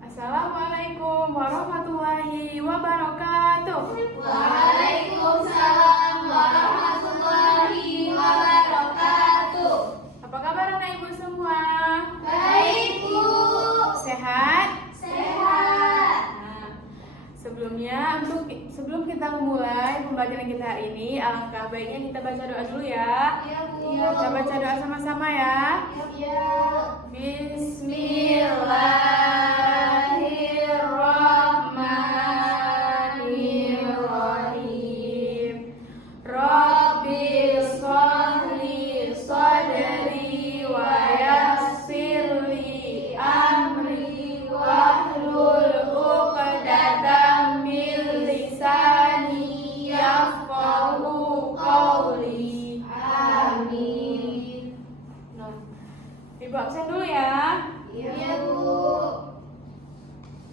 Assalamualaikum warahmatullahi wabarakatuh. Waalaikumsalam warahmatullahi wabarakatuh. Apa kabar anak ibu semua? Baik, Bu. Sehat? Sehat. Nah, sebelum kita memulai pembelajaran kita hari ini, alangkah baiknya kita baca doa dulu ya. Iya, Bu. Kita baca doa sama-sama ya. Iya. Bismillahirrahmanirrahim. Rabbi sholli sadri wa yassirli amri wahlul 'uqdatam min lisani yafqahu qawli. Amin. Nah, Ibu absen dulu ya. Iya, Bu.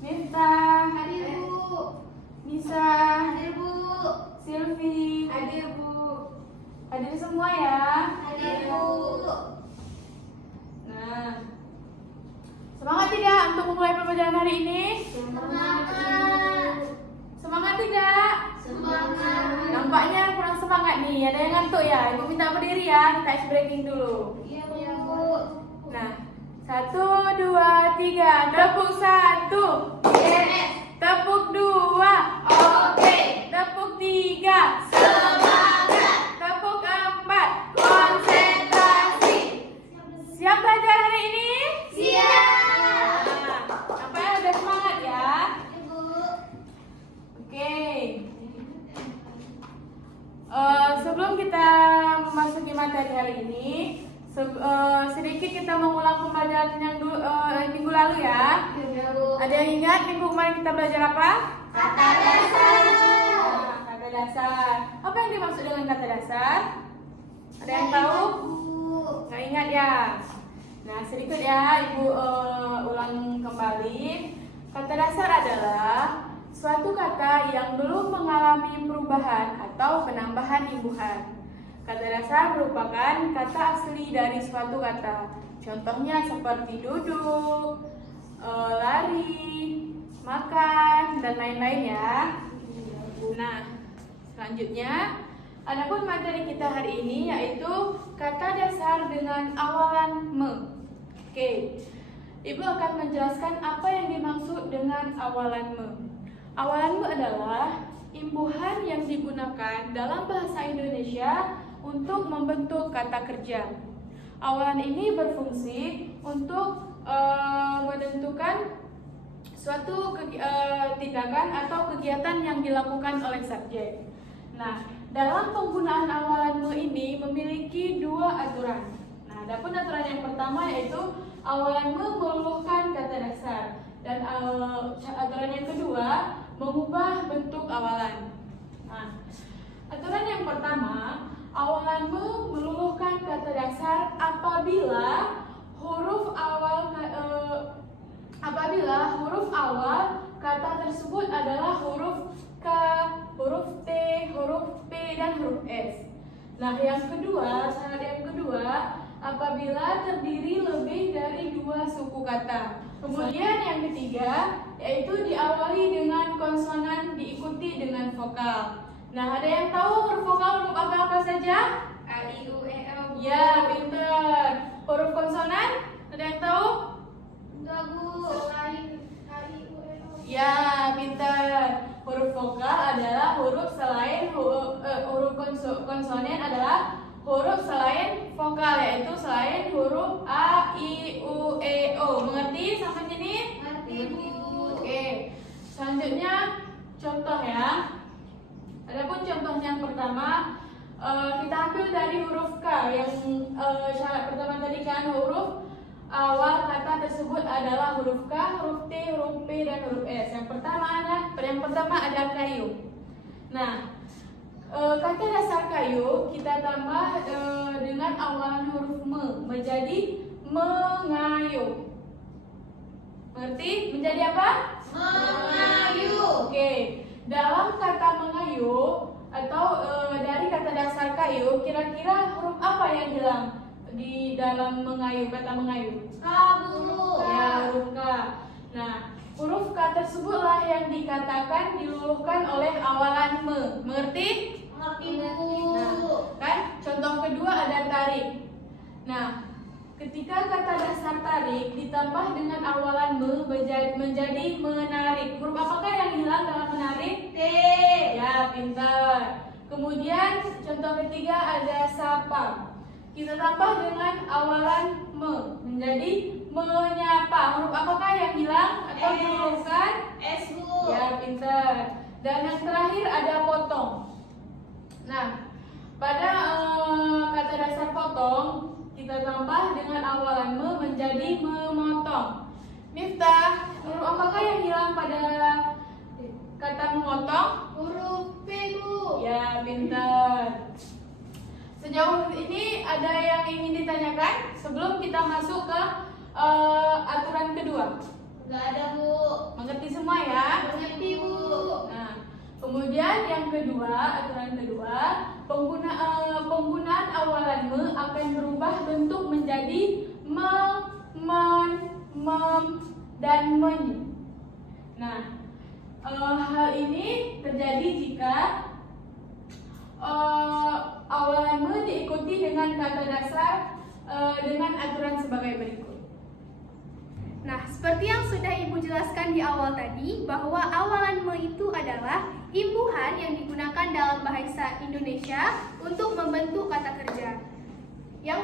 Miftah, Hadir, Bu. Nisa, Hadir, Bu. Silvi, Hadir, Bu. hadir semua ya. Hadir, Bu. Nah, semangat tidak untuk memulai pembelajaran hari ini? Semangat. Semangat tidak? Semangat. Nampaknya kurang semangat nih. Ada yang ngantuk ya? Ibu minta berdiri ya. Kita ice breaking dulu. Iya, Bu. Nah, 1, 2, 3. Tepuk 1. Yes. Tepuk 2. Oke. Tepuk 3. Semangat. Tepuk 4. Konsentrasi. Siap belajar hari ini? Siap. Nah, nampaknya udah semangat ya. Ibu. Oke. Sebelum kita memasuki materi hari ini, sedikit kita mengulang pembelajaran yang minggu lalu ya. Iya, Bu. Ada yang ingat minggu kemarin kita belajar apa? Kata dasar. Nah, kata dasar. Apa yang dimaksud dengan kata dasar? Ada yang tahu? Bu. Nggak ingat ya? Nah, sedikit ya Ibu ulang kembali. Kata dasar adalah suatu kata yang belum mengalami perubahan atau penambahan imbuhan. Kata dasar merupakan kata asli dari suatu kata. Contohnya seperti duduk, lari, makan, dan lain-lain ya. Nah, selanjutnya adapun materi kita hari ini yaitu kata dasar dengan awalan me. Oke, Ibu akan menjelaskan apa yang dimaksud dengan awalan me. Awalan me adalah imbuhan yang digunakan dalam bahasa Indonesia untuk membentuk kata kerja. Awalan ini berfungsi untuk menentukan suatu tindakan atau kegiatan yang dilakukan oleh subjek. Nah, dalam penggunaan awalan me ini memiliki dua aturan. Nah, adapun aturan yang pertama yaitu awalan me meluluhkan kata dasar, dan aturan yang kedua mengubah bentuk awalan. Nah, aturan yang pertama, awalan me meluluhkan kata dasar apabila huruf awal kata tersebut adalah huruf K, huruf T, huruf P, dan huruf S. Nah, syarat yang kedua, apabila terdiri lebih dari dua suku kata. Kemudian yang ketiga, yaitu diawali dengan konsonan diikuti dengan vokal. Nah, ada yang tahu huruf vokal huruf apa saja? A, I, U, E, O. Ya, pinter. Huruf konsonan, ada yang tahu? Enggak, Bu. Selain A, I, U, E, O. Ya, pinter. Huruf vokal adalah huruf selain huruf konsonan adalah huruf selain vokal, yaitu selain huruf A, I, U, E, O. Mengerti sampai sini? Ngerti, Bu. Oke. Selanjutnya contoh ya. Adapun contoh yang pertama, kita ambil dari huruf K yang syarat pertama tadi kan huruf awal kata tersebut adalah huruf K, huruf T, huruf P, dan huruf S. Yang pertama ada kayu. Nah, kata dasar kayu kita tambah dengan awalan huruf me menjadi mengayuh. Mengerti? Menjadi apa? Mengayuh. Oke. Dalam kata mengayuh atau dari kata dasar kayu, kira-kira huruf apa yang hilang di dalam mengayuh, kata mengayuh? Kaburu. Ya, huruf tersebutlah yang dikatakan diluluhkan oleh awalan me. Mengerti? Mengerti, Bu. Nah, kan contoh kedua ada tarik. Nah, ketika kata dasar tarik ditambah dengan awalan me menjadi menarik. Huruf apakah yang hilang dalam menarik? T. Ya, pintar. Kemudian contoh ketiga ada sapa. Kita tambah dengan awalan me menjadi menyapa. Huruf apakah yang hilang atau S. diluluhkan? S, Bu. Ya, pintar. Dan yang terakhir ada potong. Nah, pada kata dasar potong kita tambah dengan awalan me menjadi memotong. Miftah, huruf apakah yang hilang pada kata memotong? Huruf P, Bu. Ya, pintar. Sejauh ini ada yang ingin ditanyakan sebelum kita masuk ke aturan kedua? Nggak ada, Bu. Mengerti semua ya? Mengerti, Bu. Nah, kemudian yang kedua, aturan kedua, penggunaan awalan me akan berubah bentuk menjadi me, men, mem, dan men. Nah, hal ini terjadi jika awalan me diikuti dengan kata dasar dengan aturan sebagai berikut. Nah, seperti yang sudah Ibu jelaskan di awal tadi, bahwa awalan me itu adalah imbuhan yang digunakan dalam bahasa Indonesia untuk membentuk kata kerja. Yang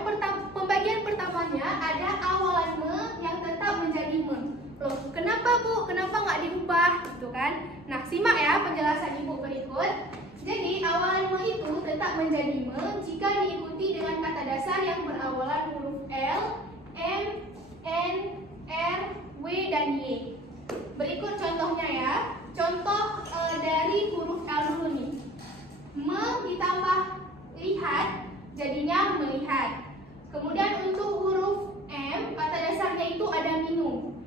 pembagian pertamanya ada awalan me yang tetap menjadi me. Loh, kenapa Bu? Kenapa nggak dirubah? Gitu kan? Nah, simak ya penjelasan Ibu berikut. Jadi, awalan me itu tetap menjadi me jika diikuti dengan kata dasar yang berawalan huruf L, M, N, R, W, dan Y. Berikut contohnya ya. Contoh dari huruf L dulu nih. Me ditambah lihat jadinya melihat. Kemudian untuk huruf M, kata dasarnya itu ada minum.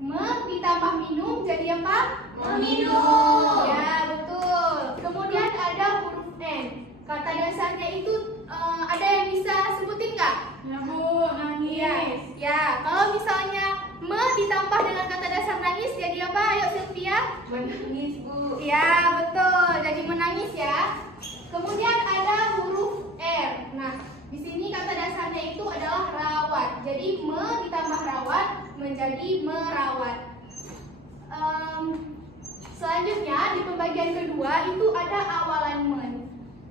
Me ditambah minum jadi apa? Meminum. Ya, betul. Kemudian ada huruf N. Kata dasarnya itu ada yang bisa sebutin nggak? Ya, Bu, nangis. Ya, kalau misalnya me ditambah dengan kata dasar nangis jadi apa? Ayo Sylvia. Menangis, Bu. Ya, betul. Jadi menangis ya. Kemudian ada huruf R. Nah, di sini kata dasarnya itu adalah rawat. Jadi me ditambah rawat menjadi merawat. Selanjutnya di pembagian kedua itu ada awalan men.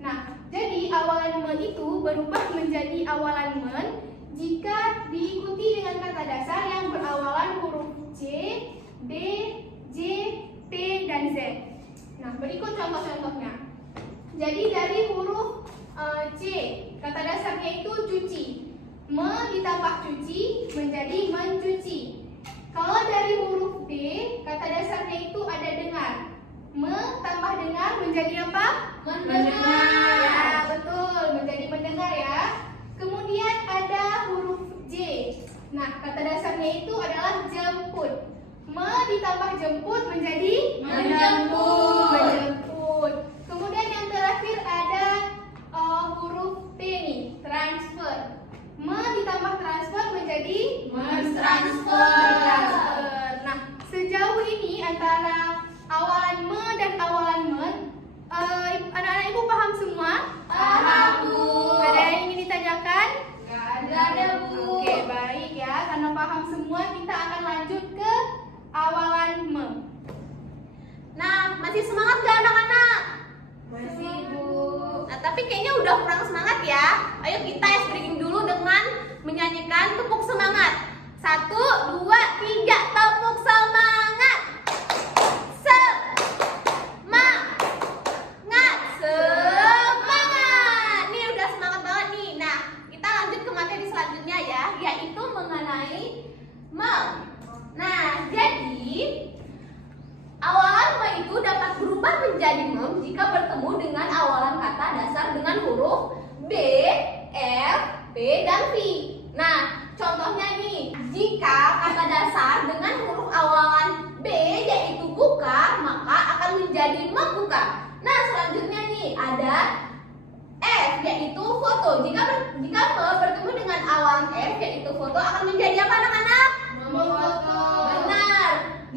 Nah, jadi awalan men itu berubah menjadi awalan men jika diikuti dengan kata dasar yang berawalan huruf C, D, J, T, dan Z. Nah, berikut contoh-contohnya. Jadi dari huruf C, kata dasarnya itu cuci. Me ditambah cuci menjadi mencuci. Kalau dari huruf D, kata dasarnya itu ada dengar. Me tambah dengar menjadi apa? Mendengar. Ya, betul, menjadi mendengar ya. Kemudian ada huruf J. Nah, kata dasarnya itu adalah jemput. Me ditambah jemput menjadi Menjemput. menjemput. Kemudian yang terakhir ada huruf T nih, transfer. Me ditambah transfer menjadi Mentransfer. Nah, sejauh ini antara awalan me dan awalan men, anak-anak ibu paham semua? Paham, Bu. Ada yang ingin ditanyakan? Nggak ada, Bu. Oke, baik ya. Karena paham semua, kita akan lanjut ke awalan me. Nah, masih semangat gak anak-anak? Masih, Bu. Nah, tapi kayaknya udah kurang semangat ya. Ayo kita breaking dulu dengan menyanyikan tepuk semangat. 1, 2, 3, tepuk semangat. Semangat. Nih udah semangat banget nih. Nah, kita lanjut ke materi selanjutnya ya, yaitu mengenai mem. Nah, jadi awalan me itu dapat berubah menjadi mem jika bertemu dengan awalan kata dasar dengan huruf B, F, P, dan V. Nah, contohnya nih, jika kata dasar dengan huruf awalan B yaitu buka, maka akan menjadi membuka. Nah, selanjutnya nih ada F yaitu foto. Jika me bertemu dengan awalan F yaitu foto akan menjadi apa anak-anak? Memfoto. Benar.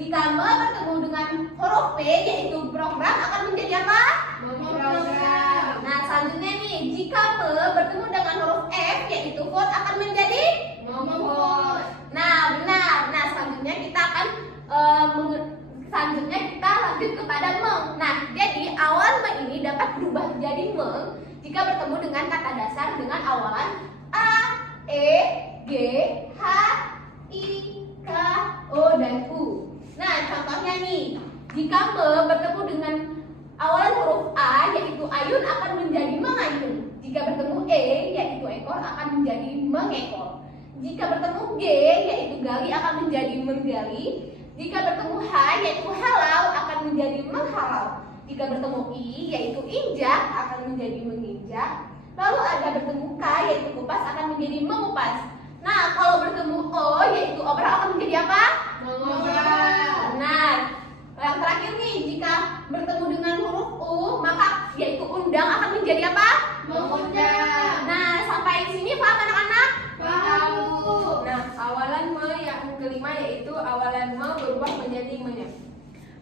Jika me bertemu dengan huruf P yaitu program akan menjadi apa? Program. Nah, selanjutnya nih, jika me bertemu dengan huruf F yaitu vote akan menjadi Memvote. Nah, benar. Nah, selanjutnya kita akan lanjut kepada meng. Nah, jadi awal me ini dapat berubah menjadi meng jika bertemu dengan kata dasar dengan awalan A, E, G, H, I, K, O, dan U. Nah, contohnya nih, jika me bertemu dengan awalan huruf A yaitu ayun akan menjadi mengayun. Jika bertemu E yaitu ekor akan menjadi mengekor. Jika bertemu G yaitu gali akan menjadi menggali. Jika bertemu H yaitu halau akan menjadi menghalau. Jika bertemu I yaitu injak akan menjadi menginjak. Lalu ada bertemu K yaitu kupas akan menjadi mengupas. Nah, kalau bertemu O yaitu obrak akan menjadi apa? Mengobrak. Nah, yang terakhir nih, jika bertemu dengan huruf U maka yaitu undang akan menjadi apa? Mengundang. Nah, sampai sini paham anak-anak? Paham, Bu. Nah, awalan me yang kelima yaitu awalan me berubah menjadi menya.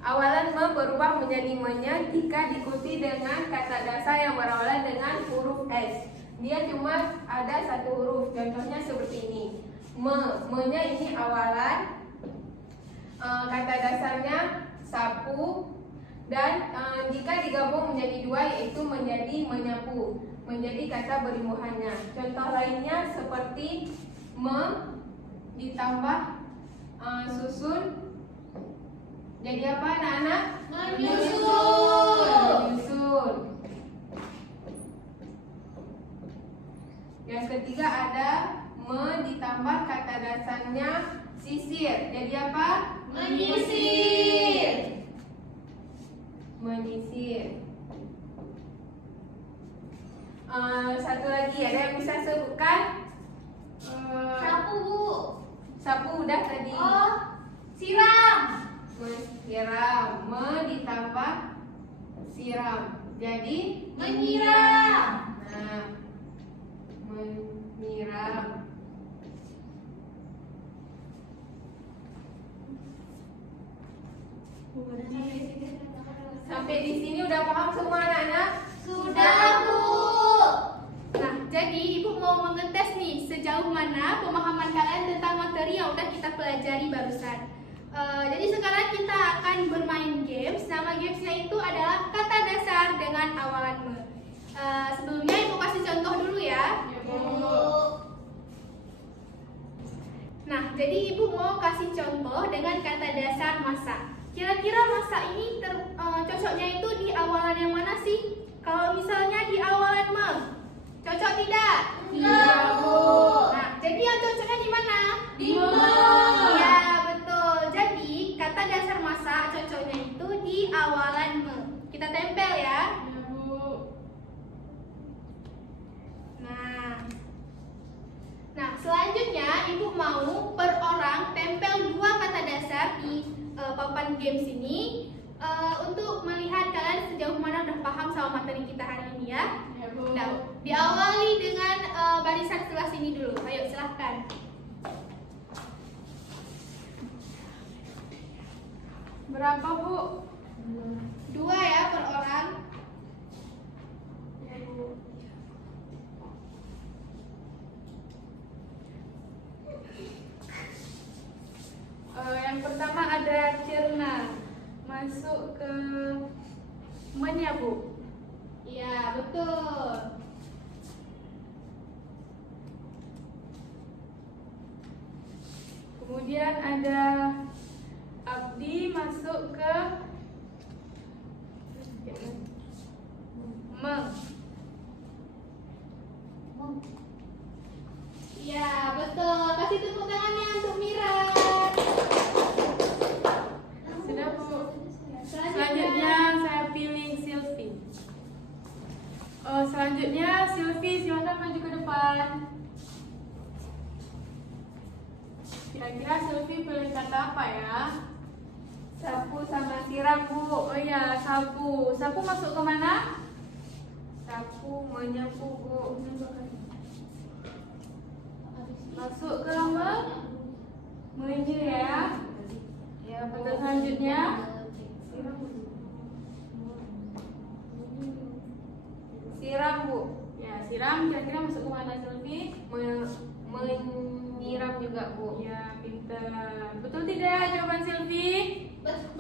Awalan me berubah menjadi menya jika diikuti dengan kata dasar yang berawalan dengan huruf S. Dia cuma ada satu huruf. Contohnya seperti ini. Me-nya ini awalan. Kata dasarnya sapu. Dan jika digabung menjadi dua yaitu menjadi menyapu. Menjadi kata berimbuhannya. Contoh lainnya seperti me ditambah susun. Jadi apa anak-anak? Menyusun. Menyusun. Yang ketiga ada me ditambah kata dasarnya sisir. Jadi apa? Menyisir. Menyisir. Satu lagi ada yang bisa sebutkan? Sapu, Bu. Sapu udah tadi. Oh, siram. Menyiram. Me ditambah siram. Jadi Menyiram. Nah, menyiram. Sampai di sini udah paham semua anak-anak? Sudah, Bu. Nah, jadi Ibu mau mengetes nih sejauh mana pemahaman kalian tentang materi yang udah kita pelajari barusan. Jadi sekarang kita akan bermain games. Nama gamesnya itu adalah kata dasar dengan awalan me. Sebelumnya Ibu kasih contoh dulu ya. Nah, jadi Ibu mau kasih contoh dengan kata dasar masak. Kira-kira masak ini cocoknya itu di awalan yang mana sih? Kalau misalnya di awalan me, cocok tidak? Enggak, Bu. Nah, jadi yang cocoknya di mana? Di me. Ya, betul. Jadi kata dasar masak cocoknya itu di awalan me. Kita tempel ya. Nah, selanjutnya Ibu mau per orang tempel dua kata dasar di papan games ini untuk melihat kalian sejauh mana udah paham sama materi kita hari ini ya. Nah, diawali dengan barisan sebelah sini dulu. Ayo silahkan. Berapa, Bu? Dua ya per orang. Yang pertama ada cerna. Masuk ke men ya, Bu? Iya, betul. Kemudian ada abdi masuk ke meng. Iya, betul. Kasih tepuk tangannya untuk Mira. Sudah, Bu. Selanjutnya saya pilih Silvi. Selanjutnya Silvi silakan maju ke depan. Kira-kira Silvi pilih kata apa ya? Sapu sama siram, Bu. Oh iya, sapu. Sapu masuk ke mana? Sapu menyapu, Bu. Masuk ke menye ya. Ya, pertengahan selanjutnya Siram, Bu. ya siram kira-kira masuk ke mana Selvi? Menyiram juga, Bu. Ya pintar. Betul tidak jawaban Selvi?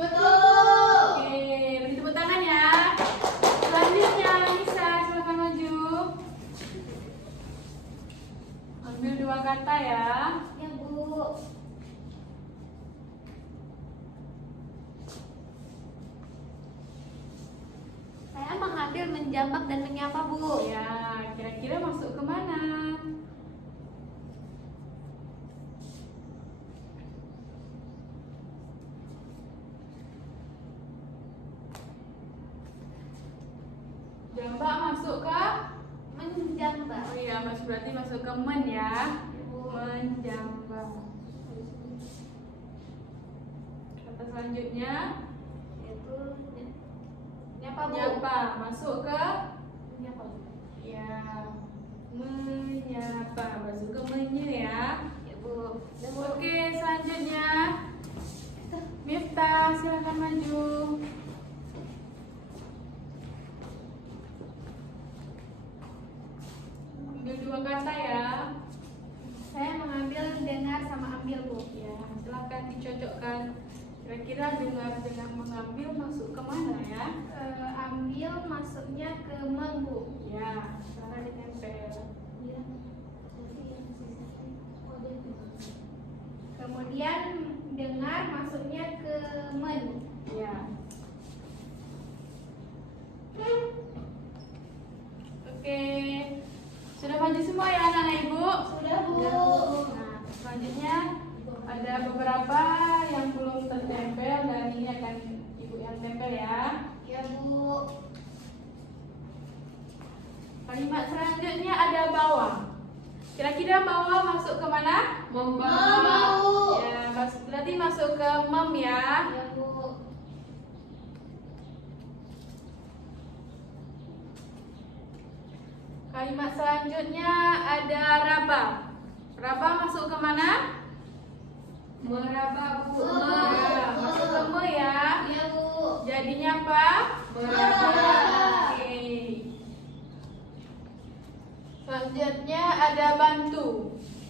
Betul. Oke, beri tepuk tangan ya. Selanjutnya Nisa, silakan maju. Ambil 2 kata ya. Ya, Bu. Saya mengambil, menjambak dan menyapa, Bu. Ya, kira-kira masuk ke mana? Jambak masuk ke? Menjambak. Oh iya, berarti masuk ke men ya. Menjambak. Kata selanjutnya Itu nyapa, Bu. nyapa, masuk ke? Nyapa, Bu. Ya, menyapa, masuk ke menye ya. Ya, Bu. Oke, selanjutnya Miftah, silakan maju. Ambil 2 kata ya. Saya mengambil dengar sama ambil, Bu. Ya, silakan dicocokkan. Kira-kira dengar dengan mengambil masuk ke mana ya? Ambil masuknya ke meng, Bu. Ya, cara ditempel. Kemudian dengar masuknya ke men. Ya. Oke, sudah maju semua ya anak-anak ibu? Sudah, Bu. Nah, selanjutnya ada beberapa yang belum tertempel dan ini akan ibu yang tempel ya. Ya, Bu. Kalimat selanjutnya ada bawah. Kira-kira bawah masuk ke mana? Membawa. Ya, berarti masuk ke mem ya. Ya, Bu. Kalimat selanjutnya ada raba. Raba masuk ke mana? Meraba, Bu. Ya, masuk ke me ya. Ya, Bu. Jadinya apa? Meraba. Oke. Selanjutnya ada bantu.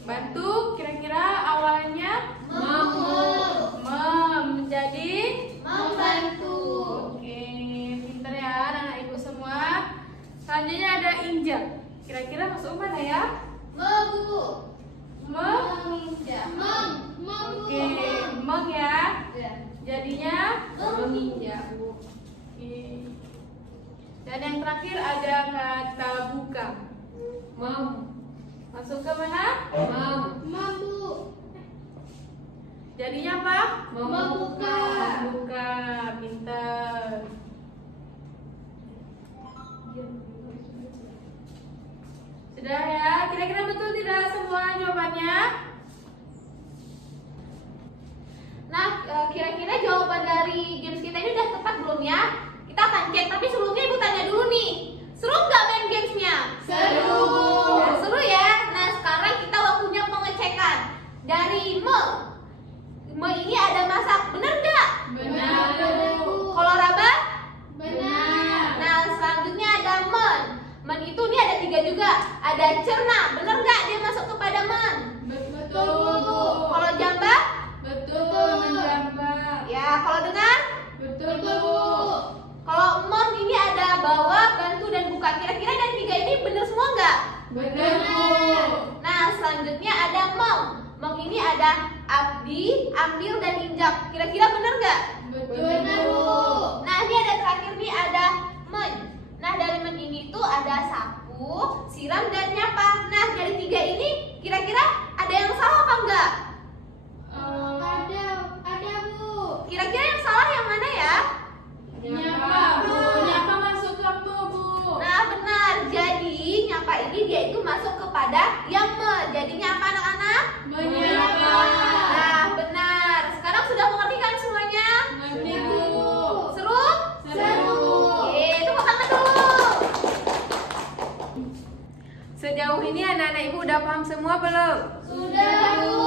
Bantu kira-kira awalnya mem menjadi Membantu. oke, pinter ya anak ibu semua. Selanjutnya ada injak. Kira-kira masuk mana ya? Bu. Menginjak. Oke, meng ya. Jadinya Menginjak, Bu. oke. Dan yang terakhir ada kata buka. Masuk ke mana? Bu. Jadinya apa? Membuka. Membuka, pinter. Sudah ya, kira-kira betul tidak semua jawabannya? Nah, kira-kira jawaban dari games kita ini udah tepat belum ya? Kita akan cek, tapi sebelumnya Ibu tanya dulu nih. Seru nggak main gamesnya? Seru. Nah, seru ya. Nah, sekarang kita waktunya pengecekan. Dari me ini ada masak, bener nggak? Benar. Kalau raba? Benar. Nah, selanjutnya ada men. Men itu nih ada 3 juga. Ada cerna, bener nggak dia masuk kepada men? Betul. Kalau jambak? Betul, menjambak. Ya, kalau dengar? Betul. Kalau mem ini ada bawa, bantu, dan buka. Kira-kira dari 3 ini bener semua nggak? Benar. Nah, selanjutnya ada mem. Mem ini ada abdi, ambil, dan injak. Kira-kira bener nggak? Benar, Bu. Nah, ini ada terakhir nih ada men. Nah, dari men ini tuh ada sapu, siram, dan nyapa. Nah, dari 3 ini kira-kira ada yang salah apa enggak? Ada, Bu. Kira-kira yang salah yang mana ya? Nyapa, Bu. Nyapa masuk ke me, Bu. Nah, benar. Jadi, nyapa ini dia itu masuk kepada yang me. Jadinya apa anak-anak? Menyapa. Nah, benar. Sekarang sudah mengerti kan semuanya? Ngerti, Bu. Seru? Seru. Oke, tepuk tangan dulu. Sejauh ini anak-anak ibu udah paham semua belum? Sudah, Bu.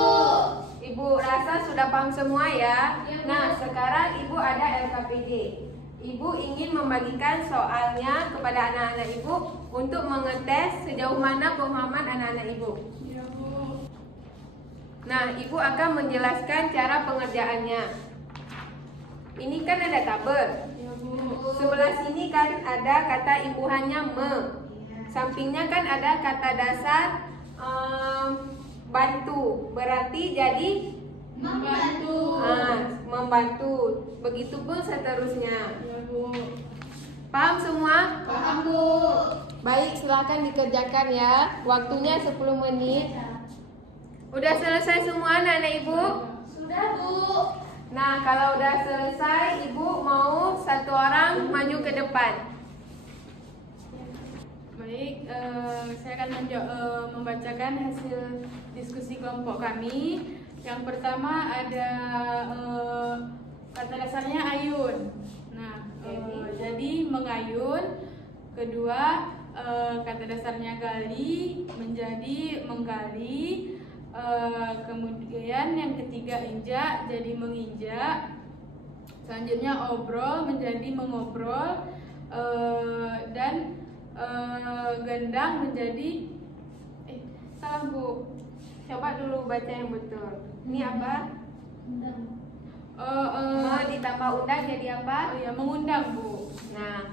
Ibu Ibu rasa sudah paham semua ya? Nah, sekarang Ibu ada LKPD. Ibu ingin membagikan soalnya kepada anak-anak Ibu untuk mengetes sejauh mana pemahaman anak-anak Ibu. Nah, Ibu akan menjelaskan cara pengerjaannya. Ini kan ada tabel. Sebelah sini kan ada kata imbuhannya me. Sampingnya kan ada kata dasar bantu. Berarti jadi Membantu. membantu. Begitupun seterusnya. Paham semua? Paham, Bu. Baik, silakan dikerjakan ya. Waktunya 10 menit. Udah selesai semua anak-anak Ibu? Sudah, Bu. Nah, kalau udah selesai, Ibu mau satu orang maju ke depan. Baik, saya akan membacakan hasil diskusi kelompok kami. Yang pertama ada kata dasarnya ayun. Nah, jadi mengayun. Kedua, kata dasarnya gali menjadi menggali. Kemudian yang ketiga injak jadi menginjak. Selanjutnya obrol menjadi mengobrol. Dan gendang menjadi salah Bu. Coba dulu baca yang betul. Ini apa? Ditambah undang jadi apa? Oh ya, mengundang Bu. Nah,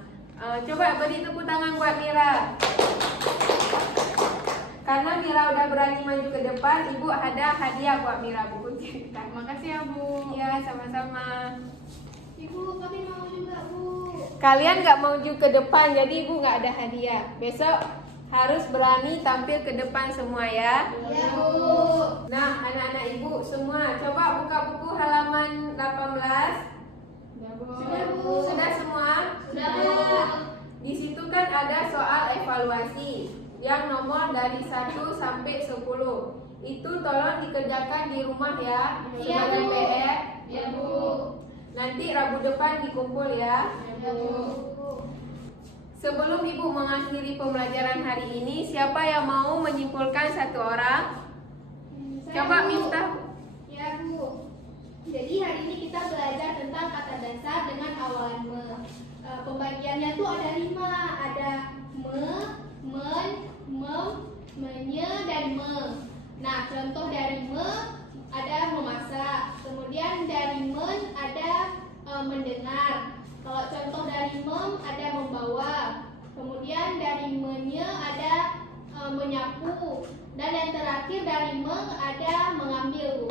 coba beri tepuk tangan buat Mira. Karena Mira udah berani maju ke depan, Ibu ada hadiah buat Mira, buku cerita. Terima kasih ya Bu. Iya, sama-sama. Ibu, kami mau juga, Bu. Kalian nggak maju ke depan, jadi Ibu nggak ada hadiah. Besok harus berani tampil ke depan semua ya. Ya, Bu. Nah, anak-anak Ibu semua, coba buka buku halaman 18. Sudah, Bu. Sudah semua? Sudah, Bu. Di situ kan ada soal evaluasi yang nomor dari 1 sampai 10. Itu tolong dikerjakan di rumah ya, Iya, sebagai Bu. PR. Ya, Bu. Nanti Rabu depan dikumpul ya. Ya, Bu. Sebelum Ibu mengakhiri pembelajaran hari ini, siapa yang mau menyimpulkan satu orang? Coba Miftah. Ya, Bu. Jadi hari ini kita belajar tentang kata dasar dengan awalan me. Pembagiannya tuh ada 5. Ada me, men, mem, menye, dan me. Nah, contoh dari me ada memasak. Kemudian dari men ada mendengar. Kalau contoh dari mem ada membawa. Kemudian dari menye ada menyapu. Dan yang terakhir dari meng ada mengambil, Bu.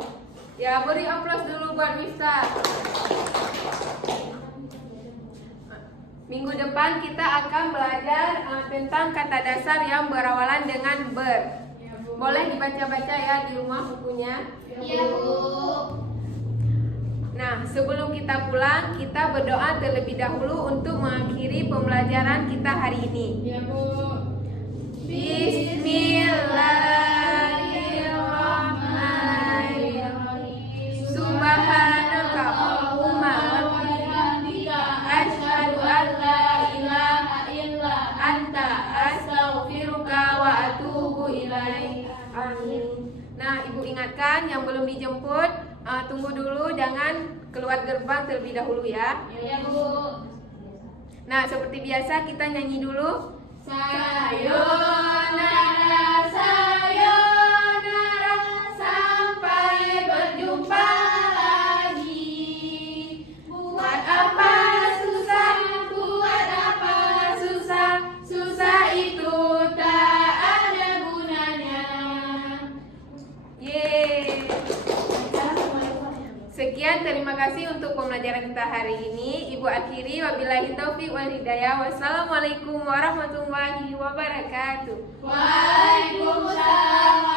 Ya, beri aplaus dulu buat Miftah. Minggu depan kita akan belajar tentang kata dasar yang berawalan dengan ber. Boleh dibaca-baca ya di rumah bukunya. Iya, Bu. Nah, sebelum kita pulang, kita berdoa terlebih dahulu untuk mengakhiri pembelajaran kita hari ini. Ya Bu. Bismillahirrahmanirrahim. Subhanaka Allahumma wa bihamdika asyhadu an la ilaha illa anta astaghfiruka wa atubu ilaik. Amin. Nah, Ibu ingatkan yang belum dijemput, tunggu dulu, jangan keluar gerbang terlebih dahulu ya. Ya, Bu. Nah, seperti biasa kita nyanyi dulu. Sayonara, sayonara, sampai berjumpa lagi. Buat apa susah, buat apa susah, susah itu tak ada gunanya. Yeay. Sekian, terima kasih untuk pembelajaran kita hari ini. Ibu akhiri, wabillahi taufiq wal hidayah. Wassalamualaikum warahmatullahi wabarakatuh. Waalaikumsalam.